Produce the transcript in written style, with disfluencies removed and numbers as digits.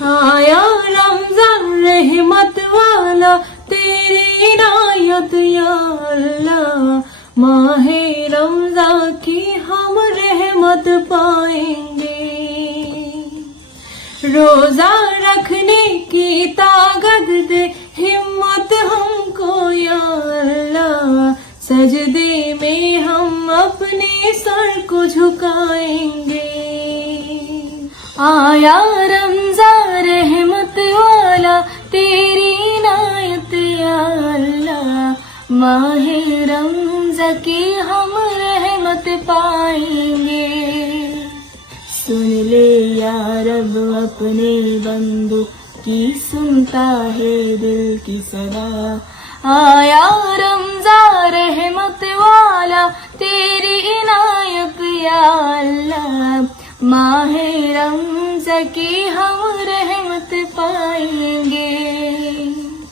آیا رمضان رحمت والا تیری عنایت یا اللہ، ماہ رمضان کی ہم رحمت پائیں گے۔ روزہ رکھنے کی طاقت دے ہمت ہم کو یا اللہ، سجدے میں ہم اپنے سر کو جھکائیں گے۔ آیا رمضان رحمت والا تیری عنایت یا اللہ، ماہ رمضان کی ہم رحمت پائیں گے۔ سن لے یا رب اپنے بندوں کی، سنتا ہے دل کی صدا۔ آیا رمضان رحمت والا تیری عنایت یا اللہ، ماہ رمضان کی ہم